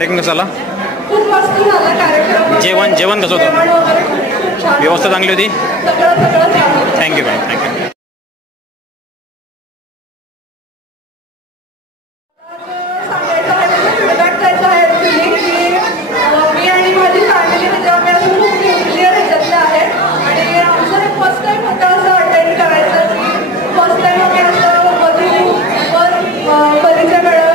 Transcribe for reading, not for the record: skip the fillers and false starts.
कार्यक्रम कसा झाला? खूप मस्त झाला कार्यक्रम. जेवण कसं होतं? जेवण वगैरे खूप छान. व्यवस्था चांगली होती? सगळं छान. Thank you ma'am, thank you.